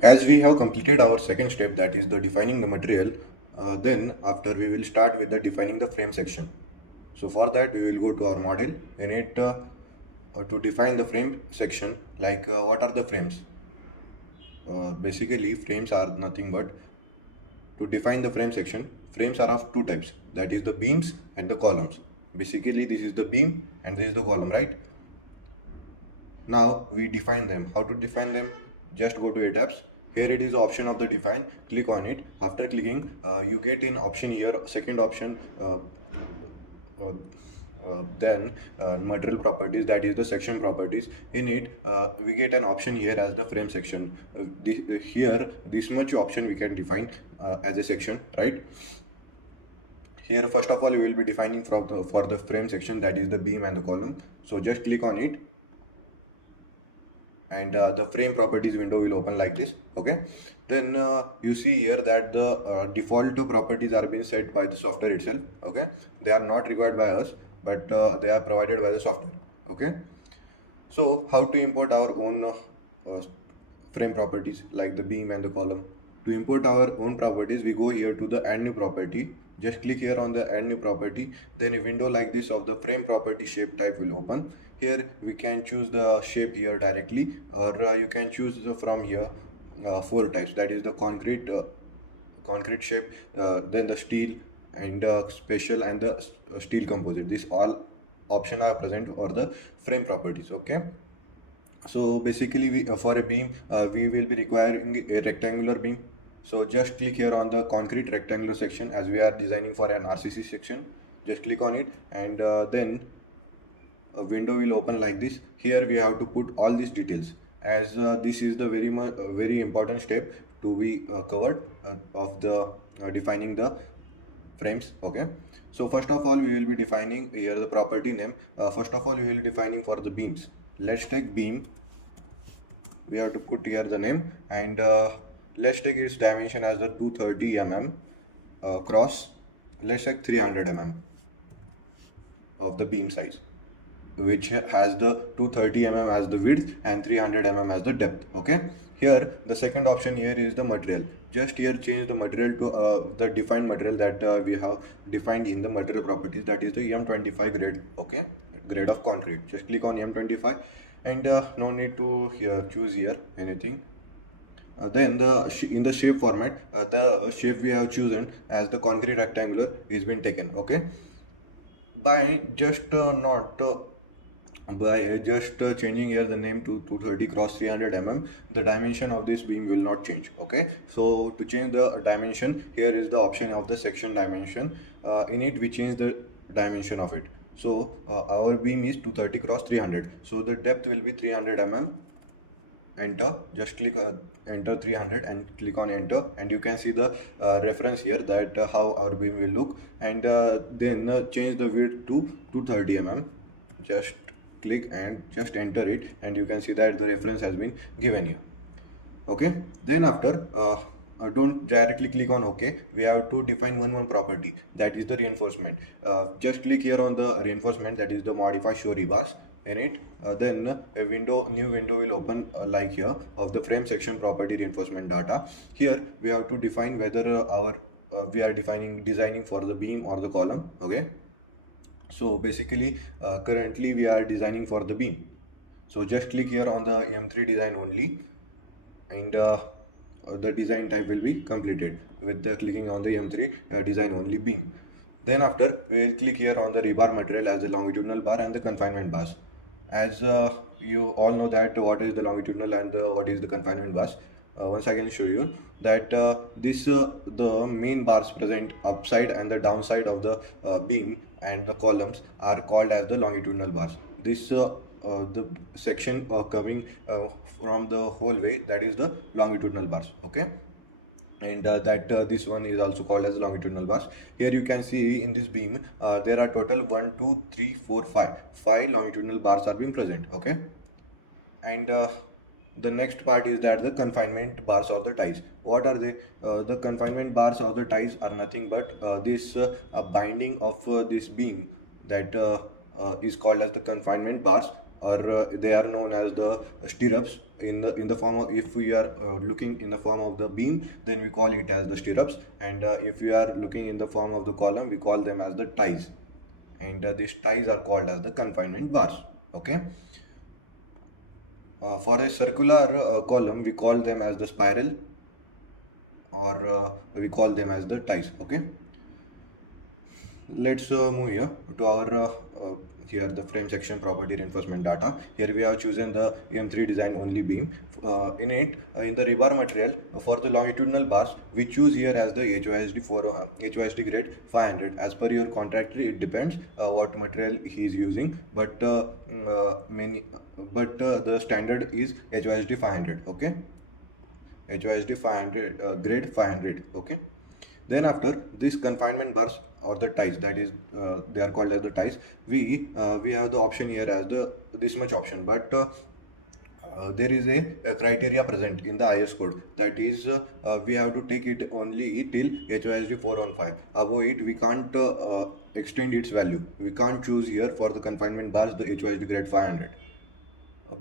As we have completed our second step, that is the defining the material, then after we will start with the defining the frame section. So for that we will go to our model. In it, to define the frame section, like what are the frames? Basically frames are nothing but, to define the frame section, frames are of two types, that is the beams and the columns. Basically this is the beam and this is the column, right? Now we define them. How to define them? Just go to ETABS. Here it is option of the define. Click on it. After clicking, you get an option here. Second option, uh, then material properties. That is the section properties. In it, we get an option here as the frame section. Here, this much option we can define as a section, right? Here, first of all, we will be defining for the frame section, that is the beam and the column. So just click on it, and the frame properties window will open like this. Okay, then you see here that the default properties are being set by the software itself. Okay, they are not required by us, but they are provided by the software. Okay, so how to import our own frame properties like the beam and the column? To import our own properties, we go here to the add new property. Just click here on the add new property. Then a window like this of the frame property shape type will open. Here we can choose the shape here directly, or you can choose from here four types. That is the concrete shape, then the steel, and special, and the steel composite. These all option are present for the frame properties. Okay, so basically we for a beam we will be requiring a rectangular beam. So just click here on the concrete rectangular section, as we are designing for an RCC section. Just click on it, and then a window will open like this. Here we have to put all these details, as this is the very important step to be covered of the defining the frames. Okay, so first of all we will be defining here the property name. First of all we will be defining for the beams. Let's take beam. We have to put here the name, and let's take its dimension as the 230 mm cross, let's take 300 mm of the beam size, which has the 230 mm as the width and 300 mm as the depth. Okay, here the second option here is the material. Just here change the material to the defined material that we have defined in the material properties, that is the M25 grade. Okay, grade of concrete. Just click on M25, and no need to here choose here anything. Then in the shape format, the shape we have chosen as the concrete rectangular is been taken. Okay, by just not by just changing here the name to 230 cross 300 mm, the dimension of this beam will not change. Okay, so to change the dimension, here is the option of the section dimension. In it we change the dimension of it. So our beam is 230 cross 300, so the depth will be 300 mm. Enter, just click enter 300 and click on enter, and you can see the reference here that how our beam will look. And then change the width to 230 mm. Just click and just enter it, and you can see that the reference has been given here. Okay, then after don't directly click on OK. We have to define one property, that is the reinforcement. Just click here on the reinforcement, that is the modify show rebars. In it, then a new window will open like here of the frame section property reinforcement data. Here we have to define whether we are designing for the beam or the column. Okay, so basically currently we are designing for the beam. So just click here on the M3 design only, and the design type will be completed with the clicking on the M3 design only beam. Then after we will click here on the rebar material as the longitudinal bar and the confinement bars. As you all know that what is the longitudinal and what is the confinement bars. Once I can show you that the main bars present upside and the downside of the beam and the columns are called as the longitudinal bars. This the section coming from the whole way, that is the longitudinal bars. Okay, and this one is also called as longitudinal bars. Here you can see in this beam there are total 1 2 3 4 5 longitudinal bars are being present. Okay, and the next part is that the confinement bars or the ties. What are they? The confinement bars or the ties are nothing but this binding of this beam that is called as the confinement bars. they are known as the stirrups. In the form of, if we are looking in the form of the beam, then we call it as the stirrups, and if we are looking in the form of the column, we call them as the ties, and these ties are called as the confinement bars. Okay. For a circular column, we call them as the spiral, or we call them as the ties. Okay. Let's move here to our here the frame section property reinforcement data. Here we have chosen the M3 design only beam. In it, in the rebar material, for the longitudinal bars, we choose here as the HYSD for HYSD grade 500. As per your contractor, it depends what material he is using, but the standard is HYSD 500. Okay, HYSD 500 grade 500. Okay. Then after this confinement bars or the ties, that is they are called as the ties, we have the option here as the this much option, but there is a criteria present in the IS code, that is we have to take it only till HYSD 415. Above it we can't extend its value. We can't choose here for the confinement bars the HYSD grade 500.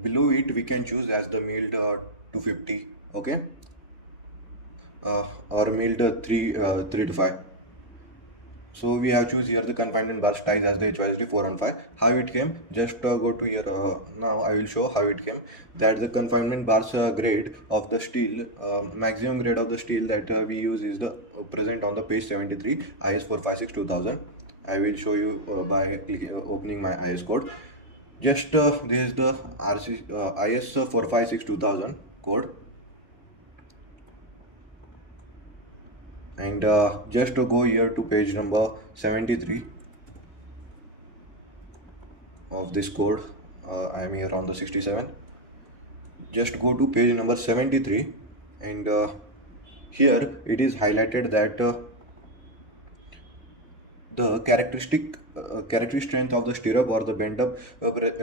Below it we can choose as the milled 250. Okay. Or milled 3 to 5. So we have choose here the confinement bars ties as the HYSD 415. How it came? Just go to here. Now I will show how it came. That the confinement bars grade of the steel, maximum grade of the steel that we use is the present on the page 73 IS 456 2000. I will show you by opening my IS code. Just this is the RC IS 456 2000 code. And just to go here to page number 73 of this code, I am here on the 67. Just go to page number 73, and here it is highlighted that the characteristic strength of the stirrup or the bend up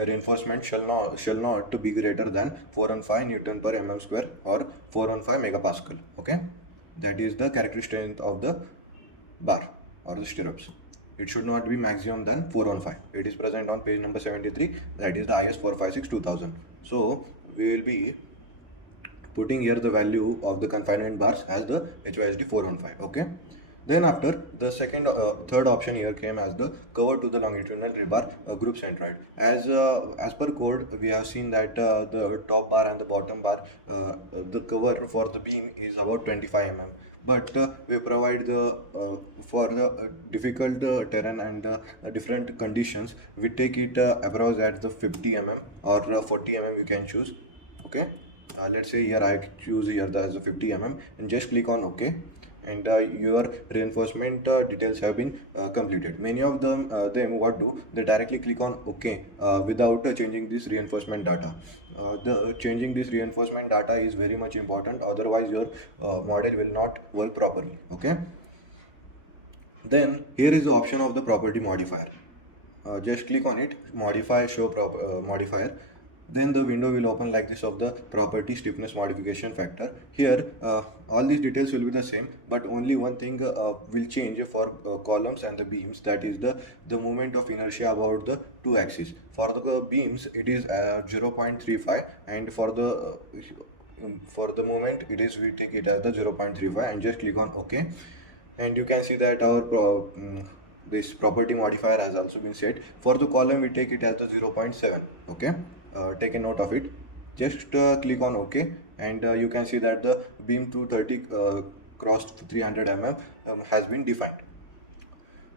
reinforcement shall not be greater than 415 Newton per mm square or 415 megapascal. Okay. That is the characteristic strength of the bar or the stirrups. It should not be maximum than 415. It is present on page number 73. That is the IS 456 2000. So we will be putting here the value of the confinement bars as the HYSD 415. Okay. Then after the third option here came as the cover to the longitudinal rebar group centroid. As per code, we have seen that the top bar and the bottom bar, the cover for the beam is about 25 mm. But we provide the for the difficult terrain and different conditions, we take it approach at the 50 mm or 40 mm you can choose. Okay. Let's say here I choose here as a 50 mm and just click on OK. And your reinforcement details have been completed. Many of them what do, they directly click on OK without changing this reinforcement data. The changing this reinforcement data is very much important, otherwise your model will not work properly. Okay. Then here is the option of the property modifier. Just click on it, modify, show modifier. Then the window will open like this of the property stiffness modification factor. Here all these details will be the same, but only one thing will change for columns and the beams, that is the moment of inertia about the two axes. For the beams it is 0.35, and for the moment it is, we take it as the 0.35 and just click on OK. And you can see that our this property modifier has also been set. For the column we take it as the 0.7. Okay. Take a note of it. Just click on OK, and you can see that the beam 230 cross 300 mm has been defined.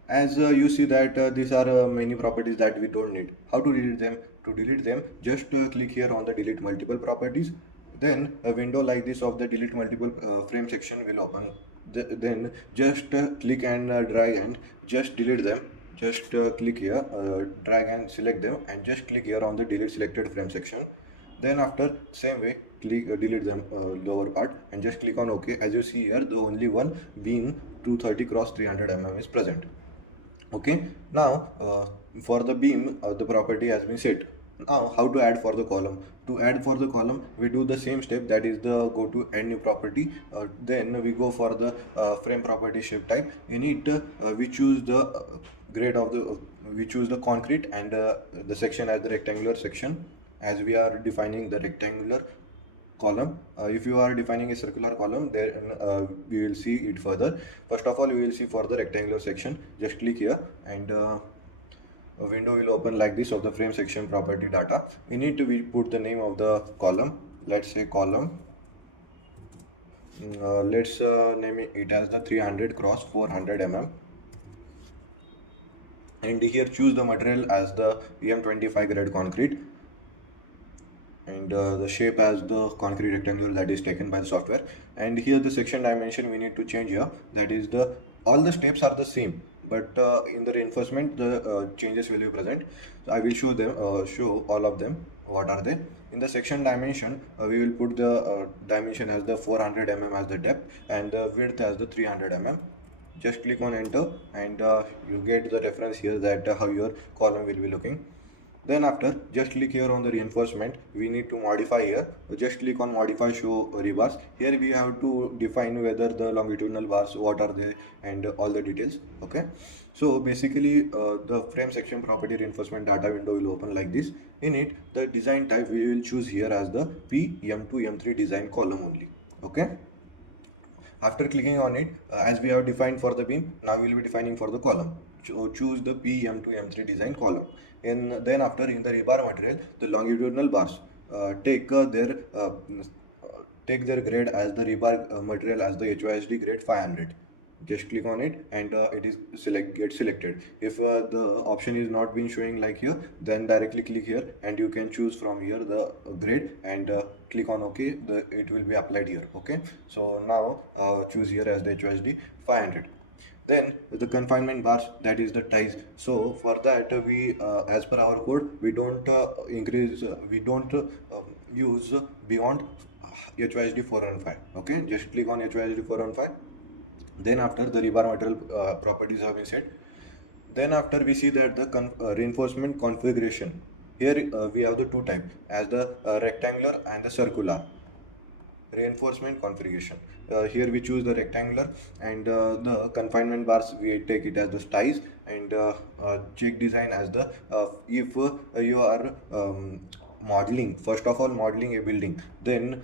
As you see that these are many properties that we don't need. How to delete them? To delete them, just click here on the delete multiple properties. Then a window like this of the delete multiple frame section will open. Then just click and drag and just delete them. Just click here, drag and select them, and just click here on the delete selected frame section. Then after, same way, click delete them lower part and just click on OK. As you see here, the only one beam 230 cross 300 mm is present. Okay. Now for the beam the property has been set. Now how to add for the column? To add for the column, we do the same step, that is the go to add new property. Then we go for the frame property shape type. In it we choose the grade of the we choose the concrete, and the section as the rectangular section, as we are defining the rectangular column. If you are defining a circular column, then we will see it further. First of all, we will see for the rectangular section. Just click here, and a window will open like this of the frame section property data. In it we put the name of the column. Let's say column. Let's name it as the 300 cross 400 mm, and here choose the material as the EM25 grade concrete, and the shape as the concrete rectangle that is taken by the software. And here the section dimension we need to change here, that is the all the steps are the same, but in the reinforcement the changes will be present. So I will show them, show all of them. What are they? In the section dimension, we will put the dimension as the 400 mm as the depth, and the width as the 300 mm. Just click on enter, and you get the reference here that how your column will be looking. Then after, just click here on the reinforcement. We need to modify here. Just click on modify show rebars. Here we have to define whether the longitudinal bars, what are they, and all the details. Okay. So basically the frame section property reinforcement data window will open like this. In it, the design type we will choose here as the P, M2, M3 design column only. Okay. After clicking on it, as we have defined for the beam, now we will be defining for the column. Choose the P, M2, M3 design column. And then after, in the rebar material, the longitudinal bars take their grade as the rebar material as the HYSD grade 500. Just click on it, and it is get selected. If the option is not been showing like here, then directly click here, and you can choose from here the grade, and click on OK. It will be applied here. Okay, so now choose here as the HYSD 500. Then the confinement bars, that is the ties. So for that we as per our code, we don't use beyond HYSD 415. Okay, just click on HYSD 415. Then after, the rebar material properties have been set. Then after, we see that the reinforcement configuration. Here we have the two types, as the rectangular and the circular reinforcement configuration. Here we choose the rectangular, and the confinement bars we take it as the ties, and check design as the if you are modeling, first of all modeling a building, then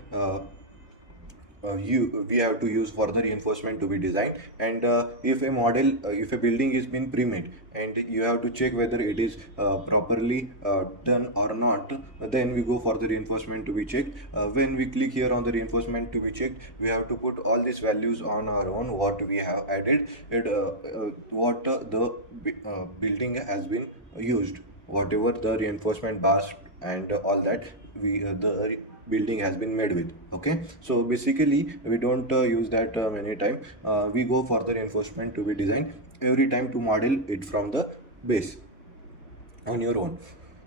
we have to use for the reinforcement to be designed. And if a model, if a building is been pre-made, and you have to check whether it is properly done or not, then we go for the reinforcement to be checked. When we click here on the reinforcement to be checked, we have to put all these values on our own, what we have added, and what the building has been used, whatever the reinforcement bars and all that we the building has been made with. Okay, so basically we don't use that many time. We go for the reinforcement to be designed every time to model it from the base on your own.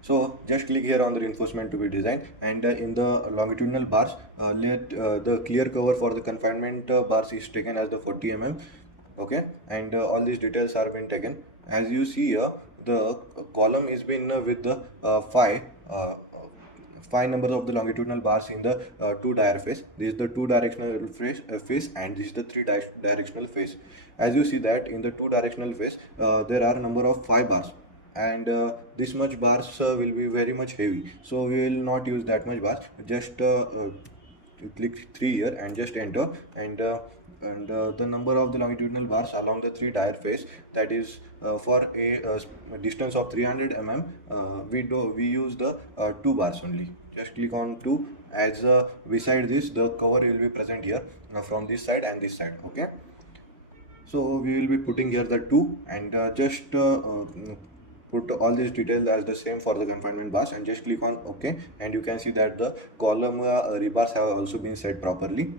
So just click here on the reinforcement to be designed, and in the longitudinal bars, let the clear cover for the confinement bars is taken as the 40 mm. Okay, and all these details are been taken. As you see here, the column is been with the five numbers of the longitudinal bars in the two dire face. This is the two directional face, and this is the three directional face. As you see that in the two directional face, there are a number of 5 bars, and this much bars will be very much heavy, so we will not use that much bars. Just click 3 here and just enter, and the number of the longitudinal bars along the 3 dire face, that is for a distance of 300 mm, we use the 2 bars only. Just click on 2, as beside this the cover will be present here from this side and this side. Okay, so we will be putting here the 2, and just put all these details as the same for the confinement bars, and just click on OK, and you can see that the column rebars have also been set properly.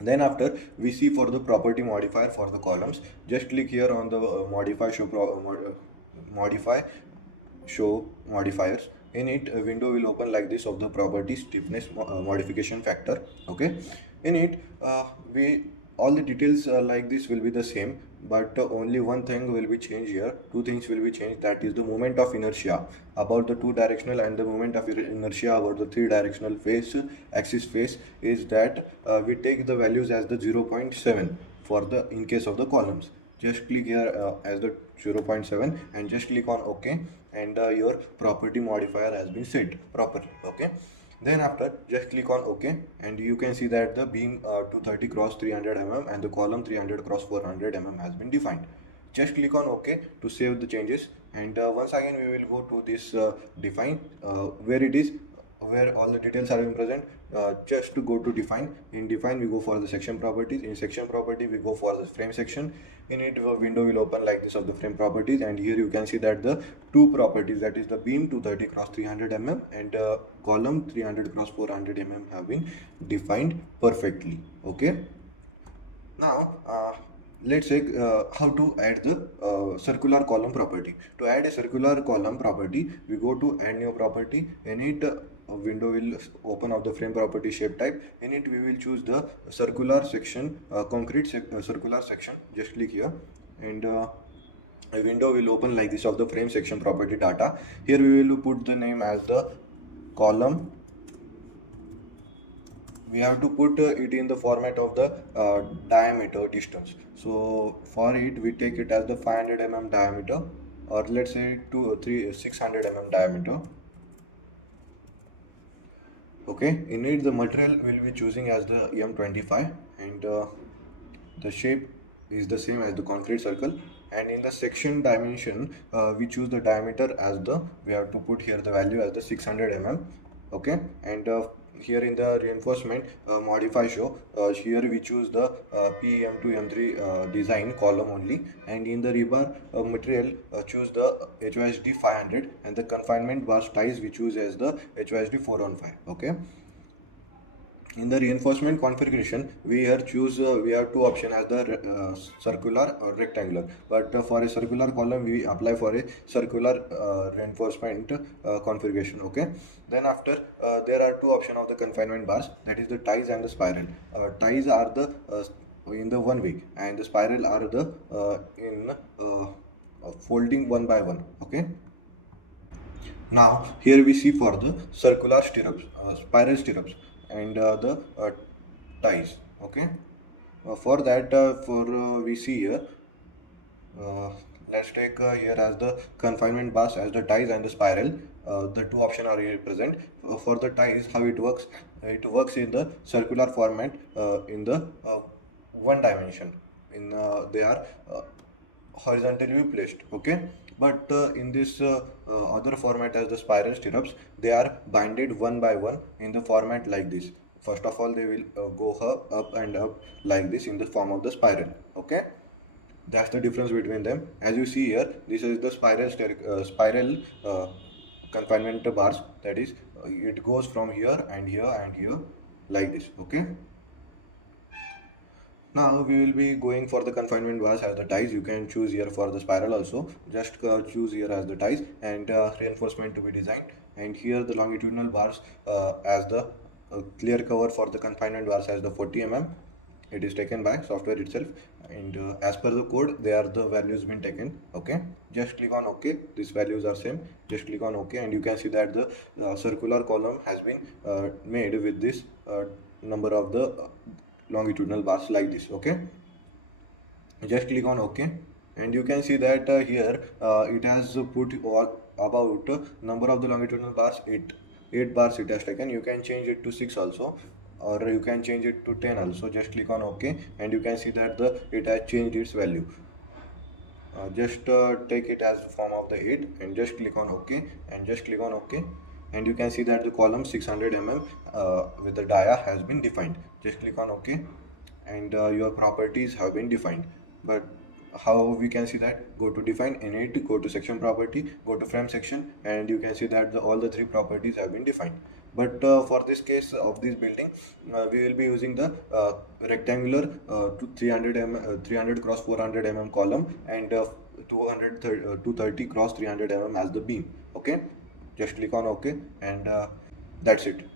Then after, we see for the property modifier for the columns. Just click here on the modify show modifiers. In it, a window will open like this of the property stiffness modification factor. Okay, in it all the details like this will be the same, but only one thing will be changed here. Two things will be changed, that is the moment of inertia about the 2 directional, and the moment of inertia about the 3 directional face axis face, is that we take the values as the 0.7 for the in case of the columns. just click here as the 0.7 and just click on OK, and your property modifier has been set properly. Okay, then after just click on OK, and you can see that the beam 230 cross 300 mm and the column 300 cross 400 mm has been defined. Just click on OK to save the changes, and once again we will go to this define where it is, where all the details are being present. Just to go to define, in define we go for the section properties, in section property we go for the frame section. In it a window will open like this of the frame properties, and here you can see that the two properties, that is the beam 230 cross 300 mm and column 300 cross 400 mm have been defined perfectly. Okay, now let's say how to add the circular column property. To add a circular column property, we go to add new property. In it a window will open of the frame property shape type. In it we will choose the circular section, circular section. Just click here, and a window will open like this of the frame section property data. Here we will put the name as the column. We have to put it in the format of the diameter distance. So for it we take it as the 500 mm diameter, or let's say 600 mm diameter. Okay, in it the material will be choosing as the M25, and the shape is the same as the concrete circle. And in the section dimension we choose the diameter as the, we have to put here the value as the 600 mm. Okay, and here in the reinforcement modify show, here we choose the PM2 M3 design column only, and in the rebar material choose the HYSD 500, and the confinement bars ties we choose as the HYSD 415. Okay, in the reinforcement configuration we here choose we have two options as the circular or rectangular, but for a circular column we apply for a circular reinforcement configuration. Okay, then after there are two options of the confinement bars, that is the ties and the spiral. Ties are the in the one way, and the spiral are the in folding one by one. Okay, now here we see for the circular stirrups, spiral stirrups, and the ties. Okay, for that we see here, let's take here as the confinement bars as the ties and the spiral. The two options are here present. For the ties, how it works? It works in the circular format in the one dimension. In they are horizontally placed. Okay, but in this other format as the spiral stirrups, they are binded one by one in the format like this. First of all they will go up and up like this in the form of the spiral. Okay, that's the difference between them. As you see here, this is the spiral confinement bars, that is it goes from here and here and here like this. Okay, now we will be going for the confinement bars as the ties. You can choose here for the spiral also. Just choose here as the ties, and reinforcement to be designed. And here the longitudinal bars as the clear cover for the confinement bars as the 40 mm. It is taken by software itself, and as per the code they are the values been taken. Okay, just click on OK. These values are same. Just click on OK, and you can see that the circular column has been made with this number of the longitudinal bars like this. Okay, just click on OK, and you can see that here it has put all about number of the longitudinal bars, 8 bars it has taken. You can change it to 6 also, or you can change it to 10 also. Just click on OK, and you can see that it has changed its value. Just take it as the form of the 8, and just click on OK, and just click on OK, and you can see that the column 600 mm with the dia has been defined. Just click on OK, and your properties have been defined. But how we can see that? Go to define, in it go to section property, go to frame section, and you can see that all the three properties have been defined. But for this case of this building, we will be using the rectangular to 300 cross 400 mm column, and 230 cross 300 mm as the beam. Okay, just click on OK, and that's it.